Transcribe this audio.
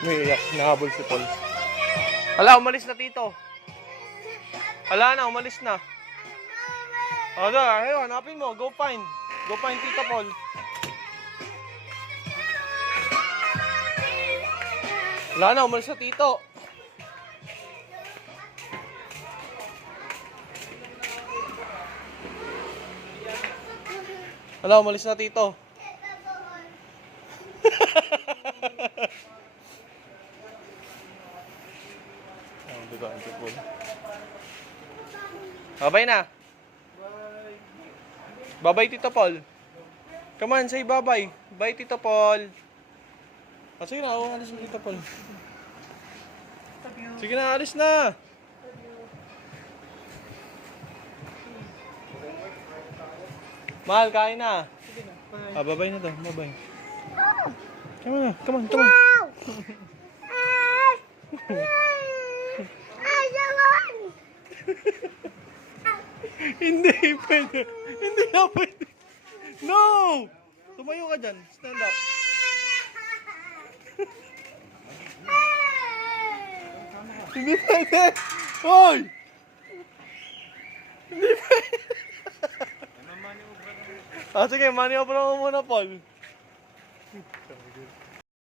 May iyak, nahabol si Paul. Hala, umalis na tito. Hala na, umalis na. O, ayun, hanapin mo. Go find. Go find Tito Paul. Wala na, umalis na tito. Wala, umalis na tito. Babay na. Babay Tito Paul. Come on, say bye-bye. Bye Tito Paul. Ah, sige na, alis na Tito Paul. Sige na, alis na. Mahal, kain na. Ah, bye-bye na daw, bye-bye. Come on, come on, come on. Hindi pwede. Hindi na pwede. No! Tumayo ka dyan. Stand up. Hindi pwede. Hoy! Hindi pwede. Ah, sige, maniobra mo muna, Paul.